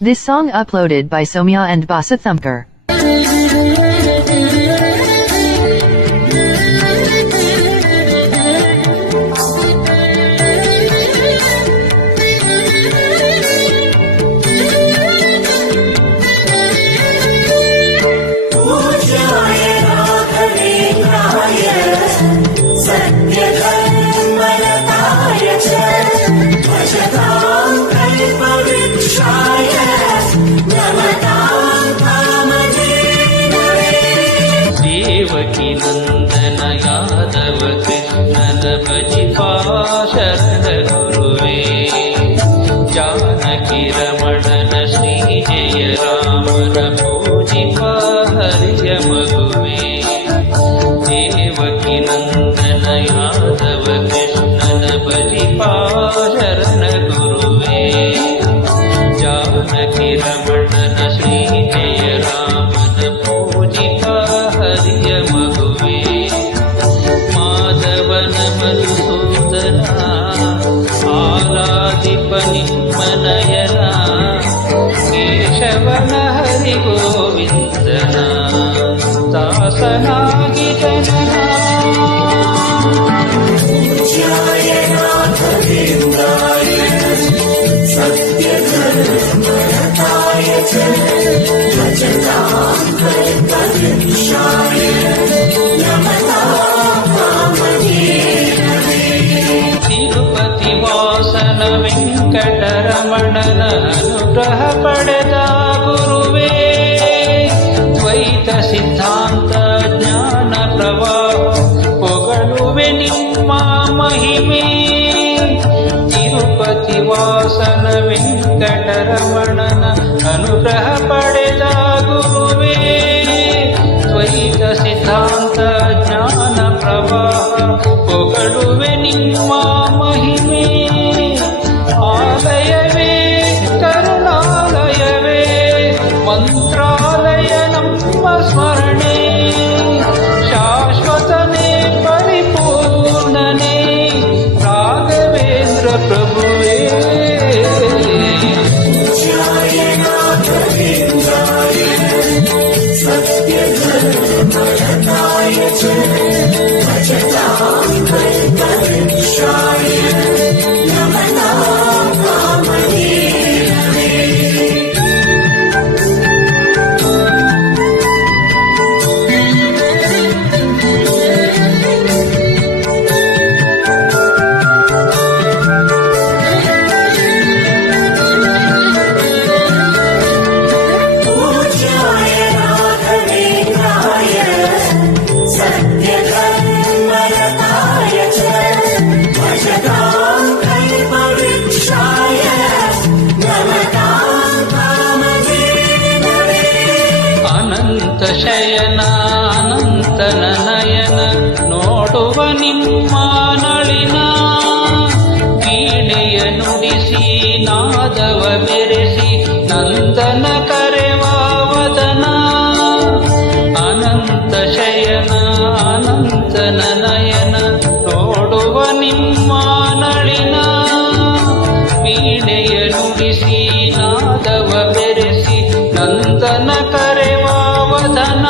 This song uploaded by Somya and Basa Thumkar. Devaki नंदन यादव कृष्णन भजिपा शरण गुरुवे जानकी रमणन श्री जय रामन पूजिपा हरिय मगुवे देवकी नंदन यादव कृष्णन भजिपा शरण गुरुवे जानकी रमणन श्री जय रामन पूजिपा हरिय मगुवे माधवन मधुसूदना आलादिपनिमनयना केशवन हरि गोविंदना दासनाಗಿ ಜನನ जय राघवेन्द्राय सत्यधर्मरताय च भजतां कल्पवृक्षाय नमतां कामधेनवे ತಿರುಪತಿ ವಾಸನ ವೆಂಕಟರಮಣನ ಅನುಗ್ರಹ ಪಡೆದ ಗುರುವೇ ದ್ವೈತ ಸಿದ್ಧಾಂತ ಜ್ಞಾನ ಪ್ರವಾಹ ಪೊಗಳುವೆ ನಿಮ್ಮ ಮಹಿಮೆ ತಿರುಪತಿ ವಾಸನ ವೆಂಕಟರಮಣನ ಅನುಗ್ರಹ ಪಡೆದ ಗುರುವೇ ದ್ವೈತ ಸಿದ್ಧಾಂತ ಜ್ಞಾನ ಪ್ರವಾಹ ಪೊಗಳುವೆ ನಿಮ್ಮ ಮಹಿಮೆ ಆಲಯವೇ ಕರುಣಾಲಯವೇ ಮಂತ್ರಾಲಯ ನಮ್ಮ ಸ್ಮರಣೆ ಶಾಶ್ವತನೇ ಪರಿಪೂರ್ಣನೇ ರಾಘವೇಂದ್ರ ಪ್ರಭುವೇ जय राघवेन्द्राय सत्यधर्मरताय च भजतां कल्पवृक्षाय नमतां कामधेनवे पूज्याय राघवेन्द्राय सत्यधर्मरताय च भजतां कल्पवृक्षाय नमतां कामधेनवे ಅನಂತ ಶಯನ ಅನಂತನ ನಯನ ನೋಡುವ ನಿಮ್ಮ ನಳಿನ ವೀಣೆಯ ನುಡಿಸಿ ನಾದವ ಬೆರೆಸಿ ನಂದನ ಕರೆವ ವದನ ಅನಂತ ಶಯನ ಅನಂತನ ನಯನ ನೋಡುವ ನಿಮ್ಮ ನಳಿನ ವೀಣೆಯ ನುಡಿಸಿ ನಾದವ ಬೆರೆಸಿ ನಂದನ ಕರೆವ ವದನ